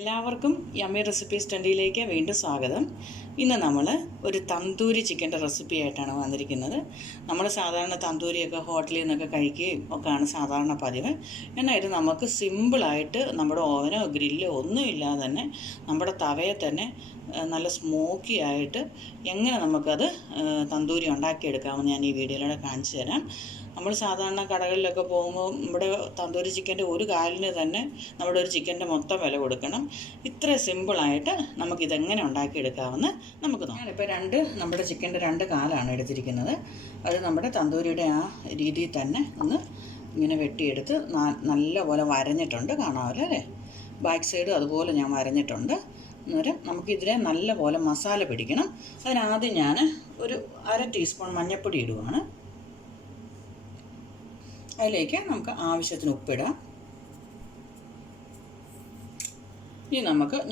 എല്ലാവർക്കും yummy recipes 20ലേക്ക് വീണ്ടും സ്വാഗതം. ഇന്ന് നമ്മൾ ഒരു തന്തൂരി ചിക്കൻ്റെ റെസിപ്പി ആയിട്ടാണ് വന്നിരിക്കുന്നത്. നമ്മൾ സാധാരണ തന്തൂരിയൊക്കെ ഹോട്ടലിൽ നിന്നൊക്കെ കഴിക്കുകയും ഒക്കെയാണ് സാധാരണ പതിവ്. എന്നാൽ ഇത് നമുക്ക് സിമ്പിളായിട്ട് നമ്മുടെ ഓവനോ ഗ്രില്ലോ ഒന്നും ഇല്ലാതെ തന്നെ നമ്മുടെ തവയെ തന്നെ നല്ല സ്മോക്കി ആയിട്ട് എങ്ങനെ നമുക്കത് തന്തൂരി ഉണ്ടാക്കിയെടുക്കാമെന്ന് ഞാൻ ഈ വീഡിയോയിലൂടെ കാണിച്ചു തരാം. നമ്മൾ സാധാരണ കടകളിലൊക്കെ പോകുമ്പോൾ നമ്മുടെ തന്തൂരി ചിക്കൻ്റെ ഒരു കാലിന് തന്നെ നമ്മുടെ ഒരു ചിക്കൻ്റെ മൊത്തം വില കൊടുക്കണം. ഇത്ര സിമ്പിളായിട്ട് നമുക്കിതെങ്ങനെ ഉണ്ടാക്കിയെടുക്കാമെന്ന് നമുക്ക് നോക്കാം. ഞാനിപ്പോൾ നമ്മുടെ ചിക്കൻ്റെ 2 കാലാണ് എടുത്തിരിക്കുന്നത്. അത് നമ്മുടെ തന്തൂരിയുടെ ആ രീതിയിൽ തന്നെ ഒന്ന് ഇങ്ങനെ വെട്ടിയെടുത്ത് നല്ലപോലെ വരഞ്ഞിട്ടുണ്ട്. കാണാമല്ലോ അല്ലേ? ബാക്ക് സൈഡും അതുപോലെ ഞാൻ വരഞ്ഞിട്ടുണ്ട്. അന്നേരം നമുക്കിതിനെ നല്ലപോലെ മസാല പിടിക്കണം. അതിനാദ്യം ഞാൻ ഒരു 1/2 ടീസ്പൂൺ മഞ്ഞൾപ്പൊടി ഇടുവാണ്. അതിലേക്ക് നമുക്ക് ആവശ്യത്തിന് ഉപ്പിടാം. ഇനി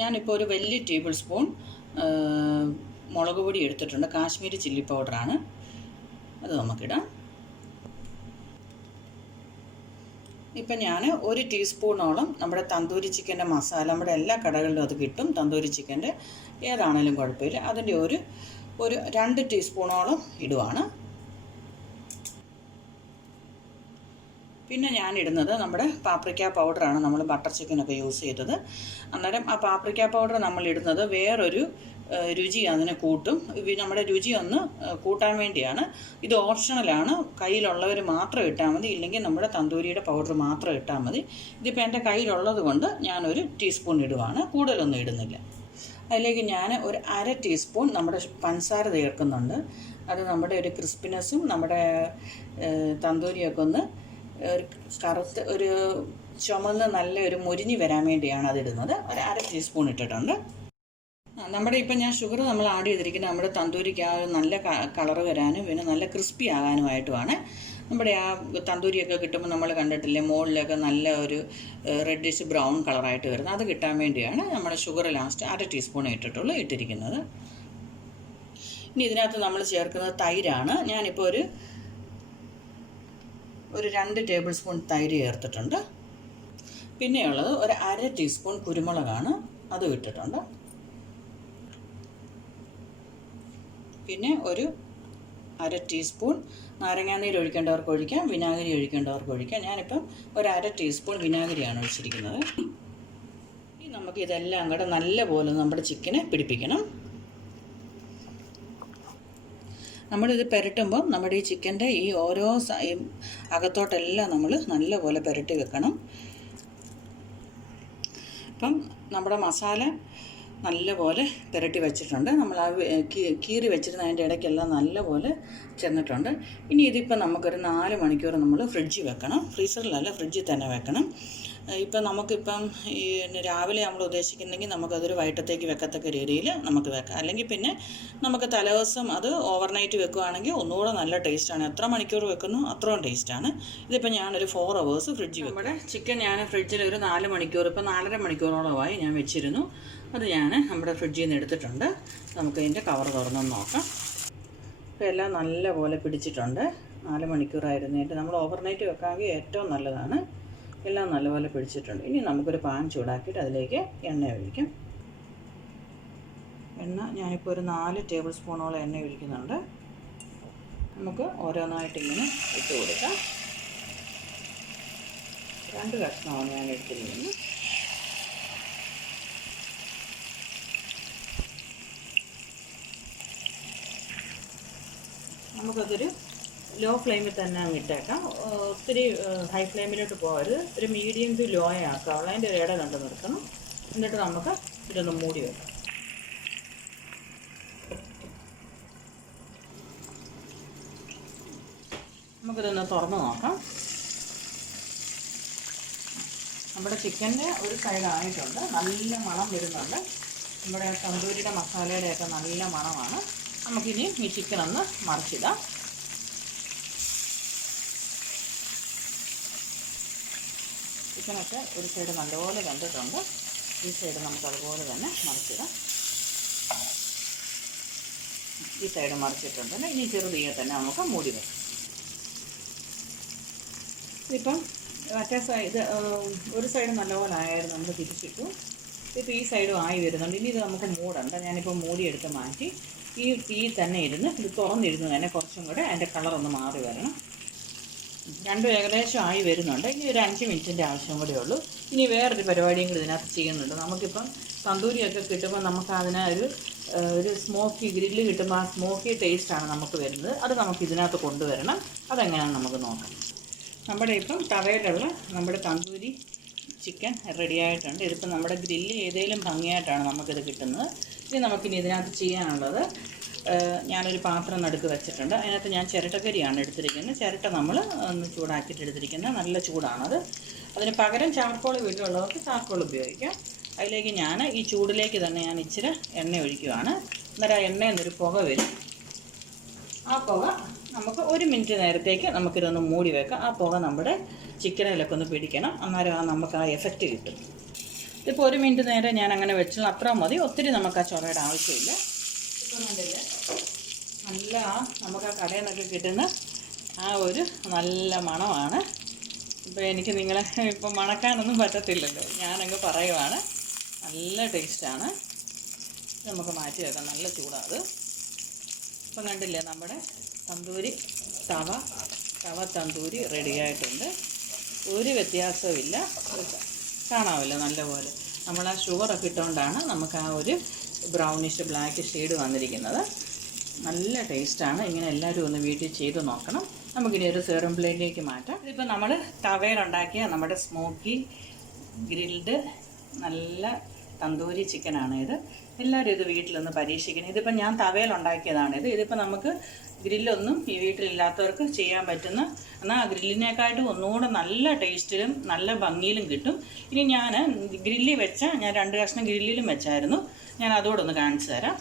ഞാനിപ്പോൾ ഒരു വലിയ ടേബിൾ സ്പൂൺ മുളക് പൊടി എടുത്തിട്ടുണ്ട്. കാശ്മീരി ചില്ലി പൗഡറാണ്, അത് നമുക്കിടാം. ഇപ്പം ഞാൻ 1 ടീസ്പൂണോളം നമ്മുടെ തന്തൂരി ചിക്കൻ്റെ മസാല, നമ്മുടെ എല്ലാ കടകളിലും അത് കിട്ടും. തന്തൂരി ചിക്കൻ്റെ ഏതാണേലും കുഴപ്പമില്ല. അതിൻ്റെ ഒരു 2 ടീസ്പൂണോളം ഇടുവാണ്. പിന്നെ ഞാനിടുന്നത് നമ്മുടെ പാപ്രിക്ക പൗഡറാണ്. നമ്മൾ ബട്ടർ ചിക്കനൊക്കെ യൂസ് ചെയ്തത്. അന്നേരം ആ പാപ്രിക്ക പൗഡർ നമ്മളിടുന്നത് വേറൊരു രുചി അതിനെ കൂട്ടും. നമ്മുടെ രുചി ഒന്ന് കൂട്ടാൻ വേണ്ടിയാണ്. ഇത് ഓപ്ഷണലാണ്. കയ്യിലുള്ളവർ മാത്രം ഇട്ടാൽ മതി, ഇല്ലെങ്കിൽ നമ്മുടെ തന്തൂരിയുടെ പൗഡർ മാത്രം ഇട്ടാൽ മതി. ഇതിപ്പോൾ എൻ്റെ കയ്യിലുള്ളത് കൊണ്ട് ഞാനൊരു ടീസ്പൂൺ ഇടുവാണ്, കൂടുതലൊന്നും ഇടുന്നില്ല. അതിലേക്ക് ഞാൻ ഒരു 1/2 ടീസ്പൂൺ നമ്മുടെ പഞ്ചസാര ചേർക്കുന്നുണ്ട്. അത് നമ്മുടെ ഒരു ക്രിസ്പിനെസ്സും നമ്മുടെ തന്തൂരിയൊക്കെ ഒന്ന് കറുത്ത് ഒരു ചുമന്ന് നല്ലൊരു മുരിഞ്ഞ് വരാൻ വേണ്ടിയാണ് അതിടുന്നത്. ഒരു 1/2 ടീസ്പൂൺ ഇട്ടിട്ടുണ്ട്. നമ്മുടെ ഇപ്പം ഞാൻ ഷുഗർ നമ്മൾ ആഡ് ചെയ്തിരിക്കുന്നത് നമ്മുടെ തന്തൂരിക്ക് ആ നല്ല കളറ് വരാനും പിന്നെ നല്ല ക്രിസ്പി ആകാനുമായിട്ടുമാണ്. നമ്മുടെ ആ തന്തൂരിയൊക്കെ കിട്ടുമ്പോൾ നമ്മൾ കണ്ടിട്ടില്ലേ, മുകളിലൊക്കെ നല്ല ഒരു റെഡിഷ് ബ്രൗൺ കളറായിട്ട് വരുന്നത്. അത് കിട്ടാൻ വേണ്ടിയാണ് നമ്മുടെ ഷുഗർ ലാസ്റ്റ് 1/2 ടീസ്പൂൺ ഇട്ടിരിക്കുന്നത്. ഇനി ഇതിനകത്ത് നമ്മൾ ചേർക്കുന്നത് തൈരാണ്. ഞാനിപ്പോൾ ഒരു 2 ടേബിൾ സ്പൂൺ തൈര് ചേർത്തിട്ടുണ്ട്. പിന്നെയുള്ളത് ഒരു 1/2 ടീസ്പൂൺ കുരുമുളകാണ്, അതും ഇട്ടിട്ടുണ്ട്. പിന്നെ ഒരു 1/2 ടീസ്പൂൺ നാരങ്ങാനീര് ഒഴിക്കേണ്ടവർക്ക് ഒഴിക്കാം, വിനാഗിരി ഒഴിക്കേണ്ടവർക്ക് ഒഴിക്കാം. ഞാനിപ്പം ഒരു 1/2 ടീസ്പൂൺ വിനാഗിരിയാണ് ഒഴിച്ചിരിക്കുന്നത്. ഇനി നമുക്ക് ഇതെല്ലാം കൂടെ നല്ലപോലെ നമ്മുടെ ചിക്കനെ പിടിപ്പിക്കണം. നമ്മളിത് പുരട്ടുമ്പം നമ്മുടെ ഈ ചിക്കൻ്റെ ഈ ഓരോ അകത്തോട്ടെല്ലാം നമ്മൾ നല്ലപോലെ പുരട്ടി വെക്കണം. ഇപ്പം നമ്മുടെ മസാല നല്ലപോലെ പുരട്ടി വെച്ചിട്ടുണ്ട്. നമ്മൾ ആ കീറി വെച്ചിരുന്ന അതിൻ്റെ ഇടയ്ക്കെല്ലാം നല്ലപോലെ ചെന്നിട്ടുണ്ട്. ഇനി ഇതിപ്പോൾ നമുക്കൊരു 4 മണിക്കൂർ നമ്മൾ ഫ്രിഡ്ജിൽ വെക്കണം. ഫ്രീസറിലല്ല, ഫ്രിഡ്ജിൽ തന്നെ വെക്കണം. ഇപ്പം നമുക്കിപ്പം ഈ രാവിലെ നമ്മൾ ഉദ്ദേശിക്കുന്നെങ്കിൽ നമുക്കതൊരു വൈകിട്ടത്തേക്ക് വെക്കത്തക്ക രീതിയിൽ നമുക്ക് വെക്കാം. അല്ലെങ്കിൽ പിന്നെ നമുക്ക് തലേദിവസം അത് ഓവർനൈറ്റ് വെക്കുകയാണെങ്കിൽ ഒന്നുകൂടെ നല്ല ടേസ്റ്റാണ്. എത്ര മണിക്കൂർ വെക്കുന്നു അത്രയും ടേസ്റ്റാണ്. ഇതിപ്പോൾ ഞാനൊരു 4 hours ഫ്രിഡ്ജിൽ വെക്കും. നമ്മുടെ ചിക്കൻ ഞാൻ ഫ്രിഡ്ജിൽ ഒരു 4 മണിക്കൂർ, ഇപ്പം 4.5 മണിക്കൂറോളമായി ഞാൻ വെച്ചിരുന്നു. അത് ഞാൻ നമ്മുടെ ഫ്രിഡ്ജിൽ നിന്ന് എടുത്തിട്ടുണ്ട്. നമുക്കതിൻ്റെ കവർ തുറന്നൊന്ന് നോക്കാം. ഇപ്പോൾ എല്ലാം നല്ലപോലെ പിടിച്ചിട്ടുണ്ട്. 4 മണിക്കൂറായിരുന്നിട്ട് നമ്മൾ ഓവർനൈറ്റ് വെക്കാമെങ്കിൽ ഏറ്റവും നല്ലതാണ്. എല്ലാം നല്ലപോലെ പിടിച്ചിട്ടുണ്ട്. ഇനി നമുക്കൊരു പാൻ ചൂടാക്കിയിട്ട് അതിലേക്ക് എണ്ണ ഒഴിക്കാം. എണ്ണ ഞാനിപ്പോൾ ഒരു 4 ടേബിൾ സ്പൂണോളം എണ്ണ ഒഴിക്കുന്നുണ്ട്. നമുക്ക് ഓരോന്നായിട്ട് ഇങ്ങനെ ഇട്ട് കൊടുക്കാം. 2 കഷ്ണമാണ് ഞാൻ എടുത്തിരിക്കുന്നത്. നമുക്കതൊരു ലോ ഫ്ലെയിമിൽ തന്നെ അങ്ങ് ഇട്ടേക്കാം. ഒത്തിരി ഹൈ ഫ്ലെയിമിലോട്ട് പോകരുത്. ഒരു മീഡിയം ടു ലോ ആക്കാവുള്ള അതിൻ്റെ ഒരു ഇട കണ്ട് നിർത്തണം. എന്നിട്ട് നമുക്ക് ഇതൊന്ന് മൂടി വെക്കാം. നമുക്കിതൊന്ന് തുറന്ന് നോക്കാം. നമ്മുടെ ചിക്കൻ്റെ ഒരു സൈഡ് ആയിട്ടുണ്ട്. നല്ല മണം വരുന്നുണ്ട്. നമ്മുടെ തന്തൂരിയുടെ മസാലയുടെയൊക്കെ നല്ല മണമാണ്. നമുക്കിനി ഈ ചിക്കൻ ഒന്ന് മറിച്ചിടാം. ചിക്കനൊക്കെ ഒരു സൈഡ് നല്ലപോലെ വെന്തിട്ടുണ്ട്. ഈ സൈഡ് നമുക്കതുപോലെ തന്നെ മറിച്ചിടാം. ഈ സൈഡ് മറിച്ചിട്ടുണ്ട്. ഇനി ചെറുതീയെ തന്നെ നമുക്ക് മൂടി വെക്കാം. ഇതിപ്പം മറ്റേ സൈഡ് ഒരു സൈഡ് നല്ലപോലെ ആയാലും നമ്മൾ തിരിച്ചിട്ടു. ഇപ്പോൾ ഈ സൈഡും ആയി വരുന്നുണ്ട്. ഇനി ഇത് നമുക്ക് മൂടണ്ട. ഞാനിപ്പോൾ മൂടിയെടുത്ത് മാറ്റി ഈ തീ തന്നെ ഇരുന്ന് ഇത് തുറന്നിരുന്ന് തന്നെ കുറച്ചും കൂടെ അതിൻ്റെ കളറൊന്ന് മാറി വരണം. രണ്ടും ഏകദേശം ആയി വരുന്നുണ്ട്. ഇനി ഒരു 5 മിനിറ്റിൻ്റെ ആവശ്യം കൂടെ ഉള്ളൂ. ഇനി വേറൊരു പരിപാടിയും കൂടി ഇതിനകത്ത് ചെയ്യുന്നുണ്ട്. നമുക്കിപ്പം തന്തൂരിയൊക്കെ കിട്ടുമ്പോൾ നമുക്ക് അതിന് ഒരു സ്മോക്കി ഗ്രില്ല് കിട്ടുമ്പോൾ ആ സ്മോക്കി ടേസ്റ്റാണ് നമുക്ക് വരുന്നത്. അത് നമുക്ക് ഇതിനകത്ത് കൊണ്ടുവരണം. അതെങ്ങനെയാണെന്ന് നമുക്ക് നോക്കാം. നമ്മുടെ ഇപ്പം തവയിലുള്ള നമ്മുടെ തന്തൂരി ചിക്കൻ റെഡിയായിട്ടുണ്ട്. ഇതിപ്പോൾ നമ്മുടെ ഗ്രില്ല് ഏതെങ്കിലും ഭംഗിയായിട്ടാണ് നമുക്കിത് കിട്ടുന്നത്. ഇനി നമുക്കിനി ഇതിനകത്ത് ചെയ്യാനുള്ളത്, ഞാനൊരു പാത്രം നടുക്ക് വെച്ചിട്ടുണ്ട്. അതിനകത്ത് ഞാൻ ചിരട്ടക്കരിയാണ് എടുത്തിരിക്കുന്നത്. ചിരട്ട നമ്മൾ ഒന്ന് ചൂടാക്കിയിട്ട് എടുത്തിരിക്കുന്നത്, നല്ല ചൂടാണത്. അതിന് പകരം ചാർക്കോൾ വീട്ടിലുള്ളവർക്ക് ചാർക്കോൾ ഉപയോഗിക്കാം. അതിലേക്ക് ഞാൻ ഈ ചൂടിലേക്ക് തന്നെ ഞാൻ ഇച്ചിരി എണ്ണ ഒഴിക്കുകയാണ്. അന്നേരം ആ എണ്ണയിൽ നിന്നൊരു പുക വരും. ആ പുക നമുക്ക് 1 മിനിറ്റ് നേരത്തേക്ക് നമുക്കിതൊന്ന് മൂടി വെക്കാം. ആ പുക നമ്മുടെ ചിക്കനിലൊക്കെ ഒന്ന് പിടിക്കണം. അന്നേരം നമുക്ക് ആ എഫക്റ്റ് കിട്ടും. ഇപ്പോൾ 1 മിനിറ്റ് നേരം ഞാൻ അങ്ങനെ വെച്ചാൽ അത്ര മതി. ഒത്തിരി നമുക്ക് ആ ചൊറയുടെ ആവശ്യമില്ല. ഇപ്പം കണ്ടില്ല, നല്ല നമുക്ക് ആ കടയിൽ നിന്നൊക്കെ കിട്ടുന്ന ആ ഒരു നല്ല മണമാണ്. ഇപ്പോൾ എനിക്ക് നിങ്ങളെ ഇപ്പം മണക്കാനൊന്നും പറ്റത്തില്ലല്ലോ, ഞാനങ്ങ് പറയുവാണ്. നല്ല ടേസ്റ്റാണ്. നമുക്ക് മാറ്റി വെക്കാം, നല്ല ചൂടാണ്. ഇപ്പം കണ്ടില്ലേ, നമ്മുടെ തന്തൂരി തവ തന്തൂരി റെഡിയായിട്ടുണ്ട്. ഒരു വ്യത്യാസവുമില്ല, കാണാമല്ലോ നല്ലപോലെ. നമ്മൾ ആ ഷുഗറൊക്കെ ഇട്ടുകൊണ്ടാണ് നമുക്ക് ആ ഒരു ബ്രൗണിഷ് ബ്ലാക്ക് ഷെയ്ഡ് വന്നിരിക്കുന്നത്. നല്ല ടേസ്റ്റാണ്. ഇങ്ങനെ എല്ലാവരും ഒന്ന് വീട്ടിൽ ചെയ്ത് നോക്കണം. നമുക്കിനി ഒരു സെർവിങ് പ്ലേറ്റിലേക്ക് മാറ്റാം. ഇതിപ്പോൾ നമ്മൾ തവയിലുണ്ടാക്കിയ നമ്മുടെ സ്മോക്കി ഗ്രിൽഡ് നല്ല തന്തൂരി ചിക്കനാണ് ഇത്. എല്ലാവരും ഇത് വീട്ടിലൊന്ന് പരീക്ഷിക്കണം. ഇതിപ്പോൾ ഞാൻ തവയിലുണ്ടാക്കിയതാണിത്. ഇതിപ്പോൾ നമുക്ക് ഗ്രില്ലൊന്നും ഈ വീട്ടിലില്ലാത്തവർക്ക് ചെയ്യാൻ പറ്റുന്ന, എന്നാൽ ഗ്രില്ലിനേക്കാട്ടും ഒന്നുകൂടെ നല്ല ടേസ്റ്റിലും നല്ല ഭംഗിയിലും കിട്ടും. ഇനി ഞാൻ ഗ്രില്ലിൽ വെച്ച, ഞാൻ 2 കഷ്ണം ഗ്രില്ലിലും വെച്ചായിരുന്നു. ഞാൻ അതോടെ ഒന്ന് കാണിച്ചു തരാം.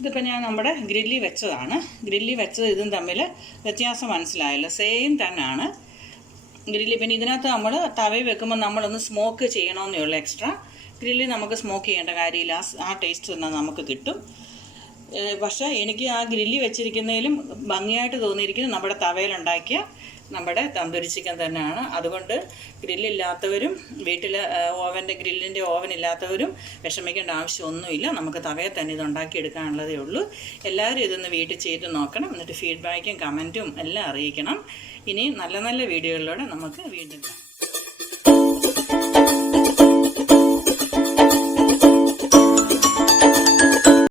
ഇതിപ്പോൾ ഞാൻ നമ്മുടെ ഗ്രില്ലിൽ വെച്ചതാണ്. ഗ്രില്ലിൽ വെച്ചത് ഇതും തമ്മിൽ വ്യത്യാസം മനസ്സിലായല്ലോ, സെയിം തന്നെയാണ് ഗ്രില്ല്. പിന്നെ ഇതിനകത്ത് നമ്മൾ തവയിൽ വെക്കുമ്പോൾ നമ്മളൊന്ന് സ്മോക്ക് ചെയ്യണമെന്നേ ഉള്ളൂ. എക്സ്ട്രാ ഗ്രില്ലിൽ നമുക്ക് സ്മോക്ക് ചെയ്യേണ്ട കാര്യമില്ല. ആ ടേസ്റ്റ് തന്നെ നമുക്ക് കിട്ടും. പക്ഷേ എനിക്ക് ആ ഗ്രില്ലിൽ വെച്ചിരിക്കുന്നതിലും ഭംഗിയായിട്ട് തോന്നിയിരിക്കുന്നത് നമ്മുടെ തവയിലുണ്ടാക്കിയ നമ്മുടെ തന്തൂരി ചിക്കൻ തന്നെയാണ്. അതുകൊണ്ട് ഗ്രില്ലില്ലാത്തവരും വീട്ടിൽ ഗ്രില്ലിൻ്റെ ഓവൻ ഇല്ലാത്തവരും വിഷമിക്കേണ്ട ആവശ്യമൊന്നുമില്ല. നമുക്ക് തവയിൽ തന്നെ ഇത് ഉണ്ടാക്കിയെടുക്കാനുള്ളതേ ഉള്ളൂ. എല്ലാവരും ഇതൊന്ന് വീട്ടിൽ ചെയ്ത് നോക്കണം. എന്നിട്ട് ഫീഡ്ബാക്കും കമൻറ്റും എല്ലാം അറിയിക്കണം. ഇനി നല്ല നല്ല വീഡിയോകളിലൂടെ നമുക്ക് വീണ്ടും കാണാം.